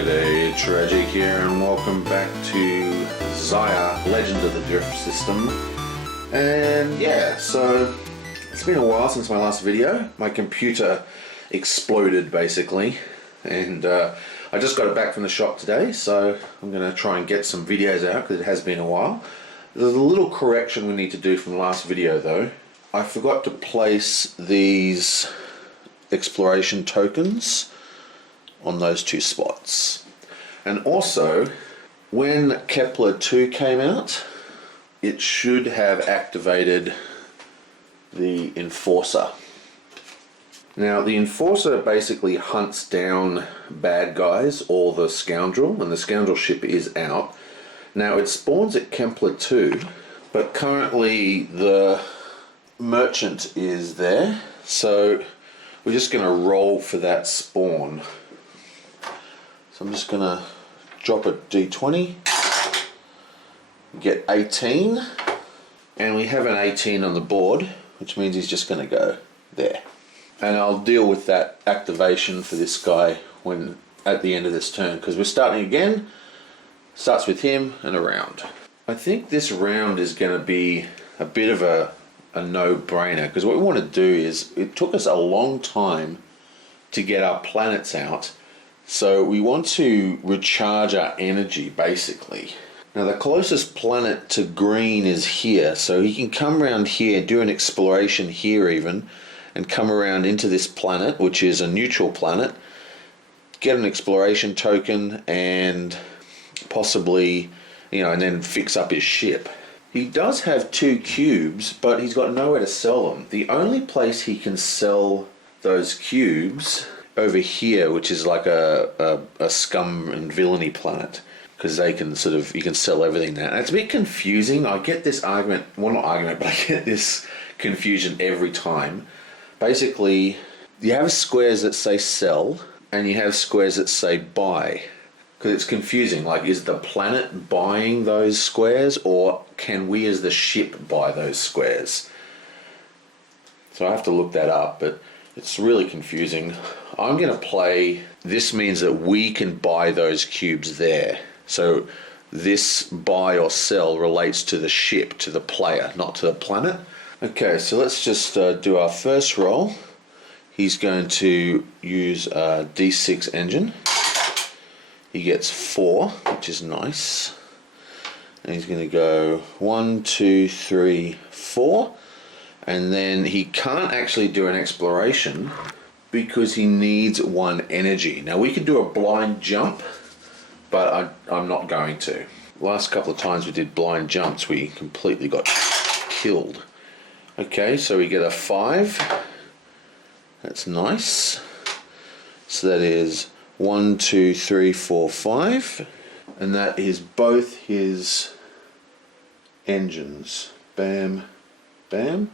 G'day, Tragic here, and welcome back to Xia, Legend of the Drift System. And yeah, so it's been a while since my last video. My computer exploded basically, and I just got it back from the shop today, so I'm going to try and get some videos out because it has been a while. There's a little correction we need to do from the last video though. I forgot to place these exploration tokens on those two spots. And also, when Kepler 2 came out, it should have activated the Enforcer. Now, the Enforcer basically hunts down bad guys or the Scoundrel, and the Scoundrel ship is out. Now, it spawns at Kepler 2, but currently the Merchant is there, so we're just going to roll for that spawn. So I'm just going to drop a d20, get 18, and we have an 18 on the board, which means he's just going to go there. And I'll deal with that activation for this guy when at the end of this turn, because we're starting again. Starts with him and a round. I think this round is going to be a bit of a no-brainer, because what we want to do is, it took us a long time to get our planets out, so we want to recharge our energy basically. Now the closest planet to green is here, so he can come around here, do an exploration here even, and come around into this planet, which is a neutral planet, get an exploration token, and possibly, and then fix up his ship. He does have 2 cubes, but he's got nowhere to sell them. The only place he can sell those cubes over here, which is like a scum and villainy planet, because they can you can sell everything there. And it's a bit confusing. I get this argument, well not argument, but I get this confusion every time. Basically, you have squares that say sell, and you have squares that say buy. Because it's confusing, like, is the planet buying those squares, or can we as the ship buy those squares? So I have to look that up, but it's really confusing. I'm going to play, this means that we can buy those cubes there. So this buy or sell relates to the ship, to the player, not to the planet. Okay, so let's just do our first roll. He's going to use a D6 engine. He gets 4, which is nice. And he's going to go 1, 2, 3, 4. And then he can't actually do an exploration because he needs 1 energy. Now we could do a blind jump, but I'm not going to. Last couple of times we did blind jumps, we completely got killed. Okay, so we get a 5. That's nice. So that is 1, 2, 3, 4, 5. And that is both his engines. Bam, bam.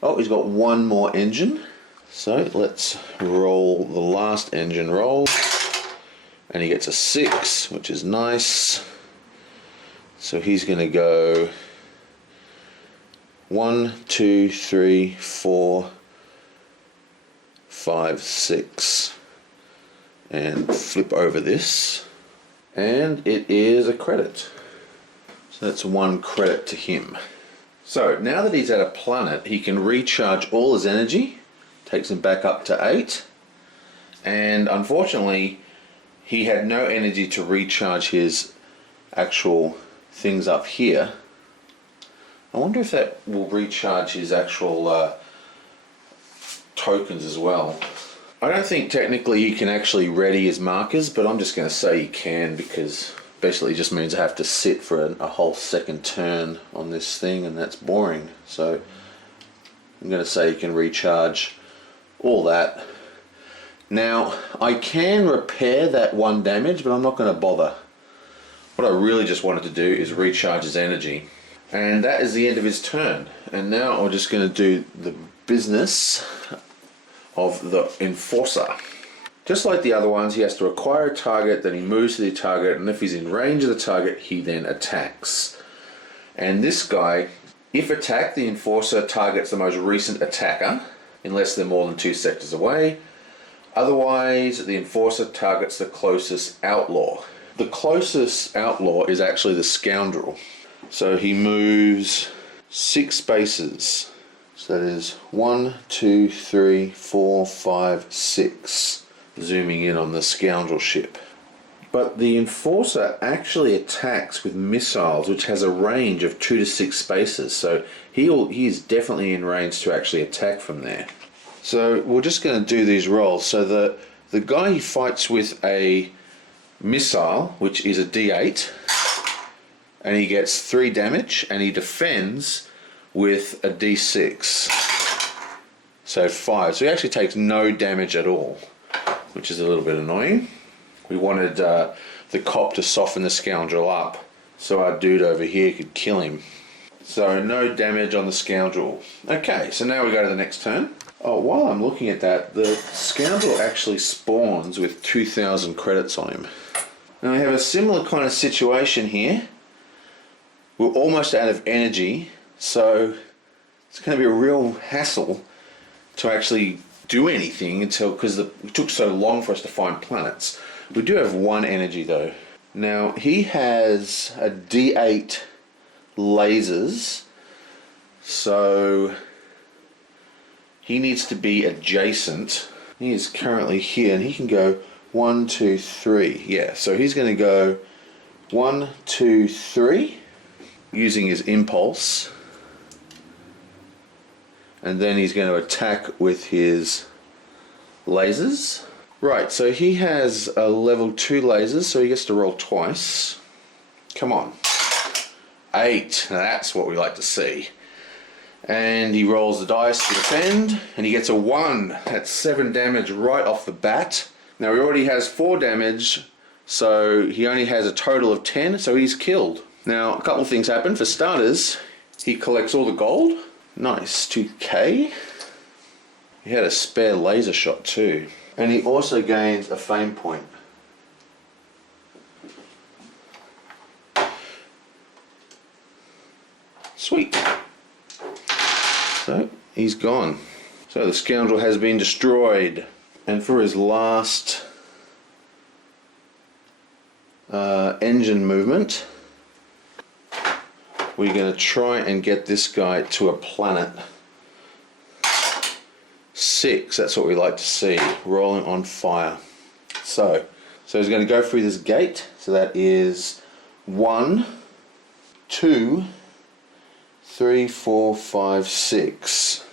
Oh, he's got 1 more engine. So let's roll the last engine roll. And he gets a 6, which is nice. So he's going to go 1, 2, 3, 4, 5, 6. And flip over this. And it is a credit. So that's 1 credit to him. So now that he's at a planet, he can recharge all his energy. Takes him back up to 8. And unfortunately, he had no energy to recharge his actual things up here. I wonder if that will recharge his actual tokens as well. I don't think technically you can actually ready his markers, but I'm just going to say you can, because basically it just means I have to sit for a whole second turn on this thing, and that's boring. So I'm going to say you can recharge all that. Now I can repair that 1 damage, but I'm not going to bother. What I really just wanted to do is recharge his energy. And that is the end of his turn. And now I'm just going to do the business of the Enforcer. Just like the other ones, he has to acquire a target, then he moves to the target, and if he's in range of the target, he then attacks. And this guy, if attacked, the Enforcer targets the most recent attacker, unless they're more than 2 sectors away. Otherwise, the Enforcer targets the closest outlaw. The closest outlaw is actually the Scoundrel. So he moves 6 spaces. So that is 1, 2, 3, 4, 5, 6. Zooming in on the Scoundrel ship. But the Enforcer actually attacks with missiles, which has a range of 2 to 6 spaces. So he is definitely in range to actually attack from there. So we're just going to do these rolls. So the guy he fights with a missile, which is a D8, and he gets 3 damage, and he defends with a D6. So 5. So he actually takes no damage at all, which is a little bit annoying. We wanted the cop to soften the Scoundrel up so our dude over here could kill him. So no damage on the Scoundrel. Okay, so now we go to the next turn. Oh, while I'm looking at that, the Scoundrel actually spawns with 2,000 credits on him. Now we have a similar kind of situation here. We're almost out of energy, so it's going to be a real hassle to actually do anything because it took so long for us to find planets. We do have 1 energy though. Now he has a D8 lasers, so he needs to be adjacent. He is currently here and he can go 1, 2, 3. Yeah, so he's going to go 1, 2, 3 using his impulse. And then he's going to attack with his lasers. Right, so he has a level 2 lasers, so he gets to roll twice. Come on. 8. Now that's what we like to see. And he rolls the dice to defend, and he gets a 1. That's 7 damage right off the bat. Now he already has 4 damage, so he only has a total of 10, so he's killed. Now a couple of things happen. For starters, he collects all the gold. Nice, 2k. He had a spare laser shot too. And he also gains a fame point. Sweet. So he's gone. So the Scoundrel has been destroyed. And for his last engine movement, we're going to try and get this guy to a planet 6. That's what we like to see, rolling on fire. So he's going to go through this gate. So that is 1, 2, 3, 4, 5, 6.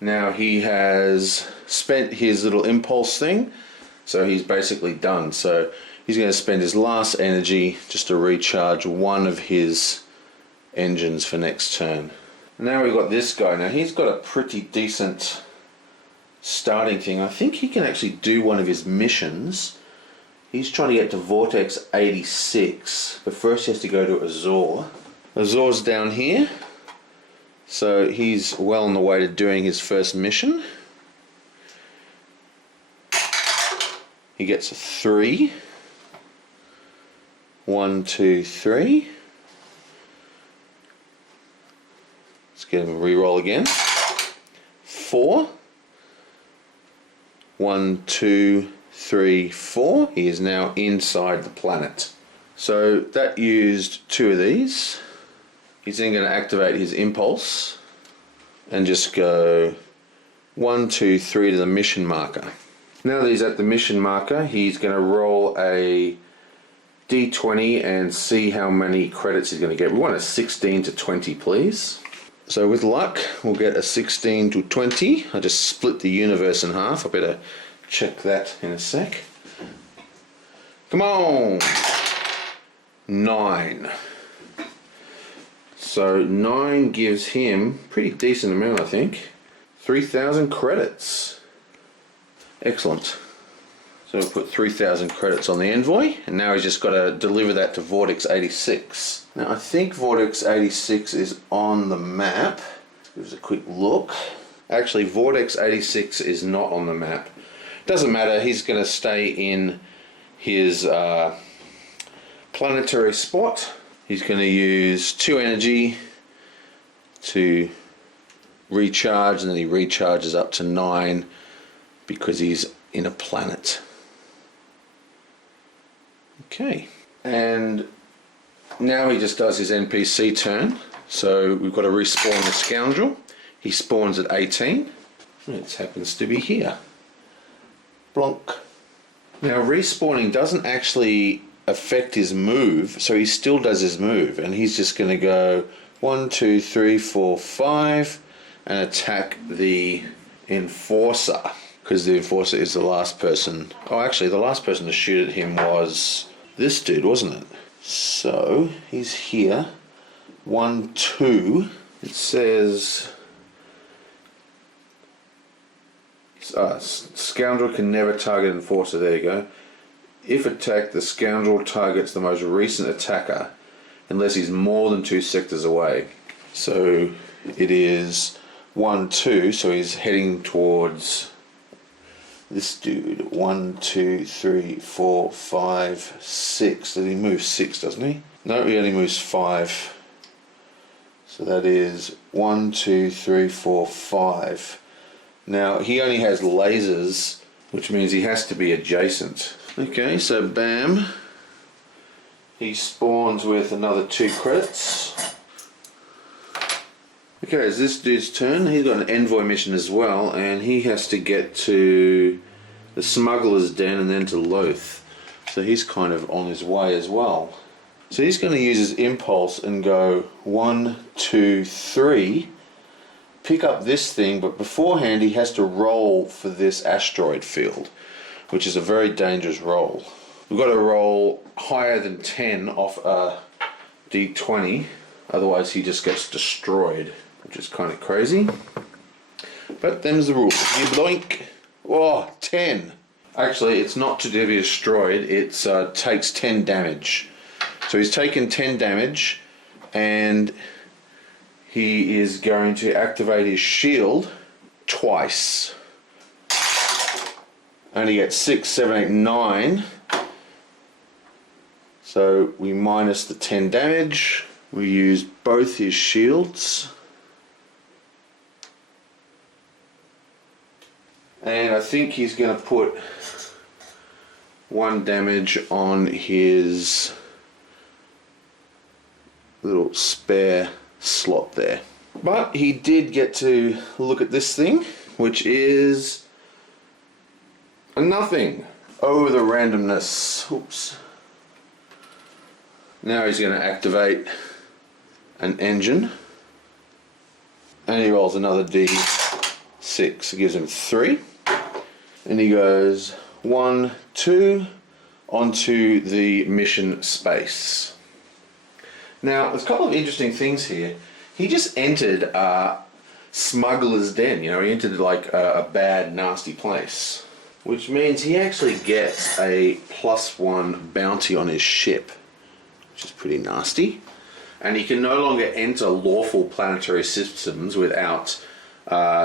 Now he has spent his little impulse thing, so he's basically done. So he's going to spend his last energy just to recharge 1 of his engines for next turn. Now we've got this guy. Now he's got a pretty decent starting thing. I think he can actually do one of his missions. He's trying to get to Vortex 86, but first he has to go to Azor. Azor's down here, so he's well on the way to doing his first mission. He gets a 3. 1, 2, 3. Let's get him a reroll again. 4. 1, 2, 3, 4. He is now inside the planet. So that used 2 of these. He's then going to activate his impulse and just go 1, 2, 3 to the mission marker. Now that he's at the mission marker, he's going to roll a D20 and see how many credits he's going to get. We want a 16 to 20, please. So with luck, we'll get a 16 to 20. I just split the universe in half. I better check that in a sec. Come on! 9. So 9 gives him a pretty decent amount, I think. 3,000 credits. Excellent. So we'll put 3,000 credits on the envoy, and now he's just got to deliver that to Vortex 86. Now I think Vortex 86 is on the map. Give us a quick look. Actually, Vortex 86 is not on the map. Doesn't matter, he's going to stay in his planetary spot. He's going to use 2 energy to recharge, and then he recharges up to 9 because he's in a planet. Okay, and now he just does his NPC turn. So we've got to respawn the scoundrel. He spawns at 18. It happens to be here. Blonk. Now respawning doesn't actually affect his move, so he still does his move, and he's just going to go 1, 2, 3, 4, 5 and attack the enforcer, because the enforcer is the last person. Oh, actually the last person to shoot at him was this dude, wasn't it? So he's here. 1, 2. It says scoundrel can never target enforcer. There you go. If attacked, the scoundrel targets the most recent attacker unless he's more than 2 sectors away. So it is 1, 2, so he's heading towards this dude. 1, 2, 3, 4, 5, 6. Does he move 6, doesn't he? No, he only moves 5. So that is 1, 2, 3, 4, 5. Now he only has lasers, which means he has to be adjacent. Okay, so bam. He spawns with another 2 credits. Okay, it's this dude's turn. He's got an envoy mission as well, and he has to get to the smuggler's den and then to Loth. So he's kind of on his way as well. So he's going to use his impulse and go 1, 2, 3. Pick up this thing, but beforehand he has to roll for this asteroid field, which is a very dangerous roll. We've got to roll higher than 10 off a d20, otherwise he just gets destroyed, which is kind of crazy. But them's the rules. You bloink. Oh, 10. Actually, it's not to be destroyed, it takes 10 damage. So he's taken 10 damage, and he is going to activate his shield twice. Only gets 6, 7, 8, 9. So we minus the 10 damage. We use both his shields. And I think he's going to put 1 damage on his little spare slot there. But he did get to look at this thing, which is a nothing. Oh, the randomness. Oops. Now he's going to activate an engine, and he rolls another d6. It gives him 3, and he goes 1, 2 onto the mission space. Now, there's a couple of interesting things here. He just entered Smuggler's Den, you know, he entered like a bad, nasty place. Which means he actually gets a +1 bounty on his ship, which is pretty nasty. And he can no longer enter lawful planetary systems without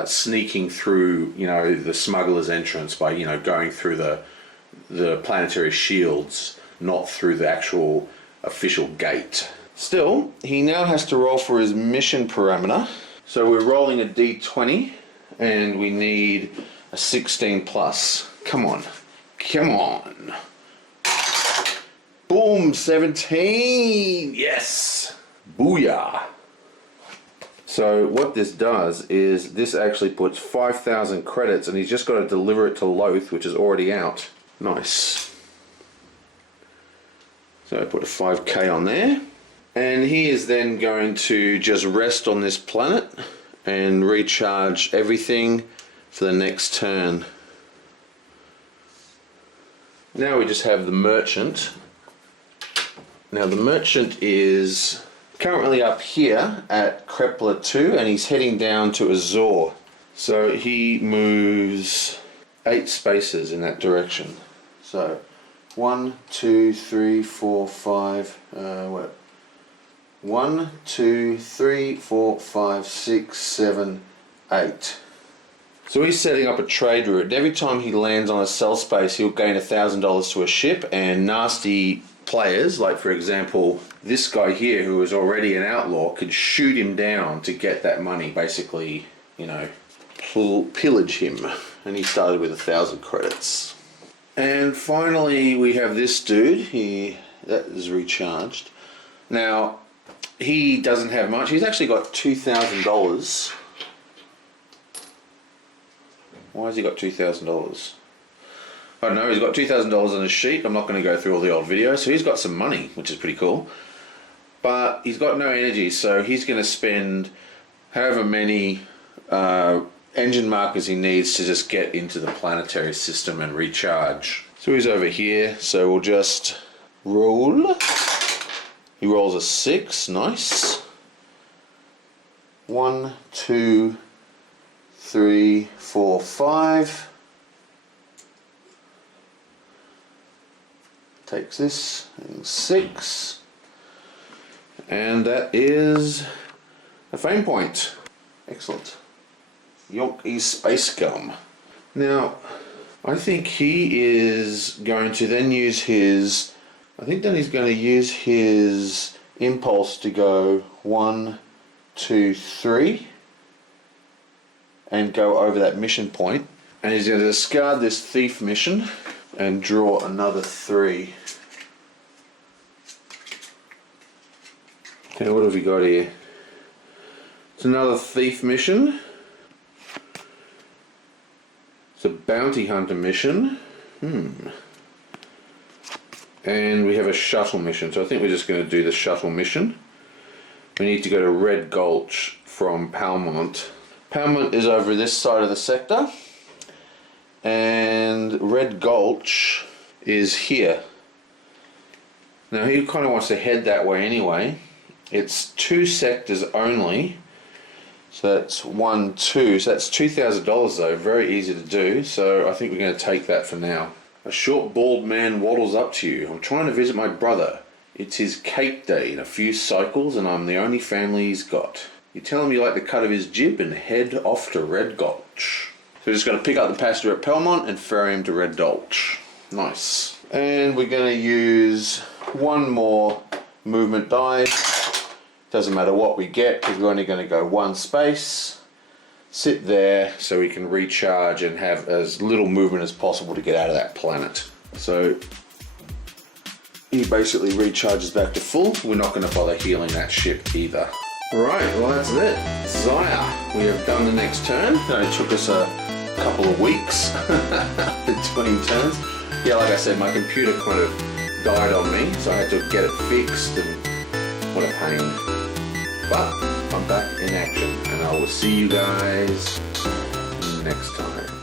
sneaking through, you know, the smuggler's entrance by, you know, going through the planetary shields, not through the actual official gate. Still, he now has to roll for his mission parameter. So we're rolling a d20, and we need a 16 plus. Come on. Come on. Boom, 17. Yes. Booyah. So what this does is this actually puts 5,000 credits, and he's just got to deliver it to Loth, which is already out. Nice. So I put a 5k on there. And he is then going to just rest on this planet and recharge everything for the next turn. Now we just have the merchant. Now the merchant is currently up here at Krepler 2, and he's heading down to Azor. So he moves 8 spaces in that direction. So 1, 2, 3, 4, 5, 1, 2, 3, 4, 5, 6, 7, 8. So he's setting up a trade route, and every time he lands on a cell space, he'll gain $1,000 to a ship, and nasty players, like for example, this guy here who is already an outlaw, could shoot him down to get that money, basically, you know, pillage him. and he started with 1,000 credits. And finally we have this dude, that is recharged. Now, he doesn't have much. He's actually got $2,000. Why has he got $2,000? I don't know, he's got $2,000 on his sheet. I'm not going to go through all the old videos. So he's got some money, which is pretty cool. But he's got no energy, so he's going to spend however many engine markers he needs to just get into the planetary system and recharge. So he's over here, so we'll just roll. He rolls a 6, nice. 1, 2, 3, 4, 5. Takes this, and 6. And that is a fame point. Excellent. Yorkie Space Gum. Now, I think he is going to then use his... I think then he's going to use his impulse to go 1, 2, 3 and go over that mission point. And he's going to discard this thief mission and draw another 3. Okay, what have we got here? It's another thief mission. It's a bounty hunter mission. And we have a shuttle mission. So I think we're just going to do the shuttle mission. We need to go to Red Gulch from Palmont. Palmont is over this side of the sector. And Red Gulch is here. Now he kind of wants to head that way anyway. It's 2 sectors only. So that's 1, 2. So that's $2,000 though. Very easy to do. So I think we're going to take that for now. A short bald man waddles up to you. I'm trying to visit my brother. It's his cake day in a few cycles and I'm the only family he's got. You tell him you like the cut of his jib and head off to Red Gulch. So we're just going to pick up the passenger at Palmont and ferry him to Red Gulch. Nice. And we're going to use one more movement die. Doesn't matter what we get because we're only going to go 1 space. Sit there so we can recharge and have as little movement as possible to get out of that planet. So he basically recharges back to full. We're not going to bother healing that ship either. Right, well that's it. Zaya, we have done the next turn. It only took us a couple of weeks between turns. Yeah, like I said, my computer kind of died on me, so I had to get it fixed, and what a pain. But I'm back in action, and I will see you guys next time.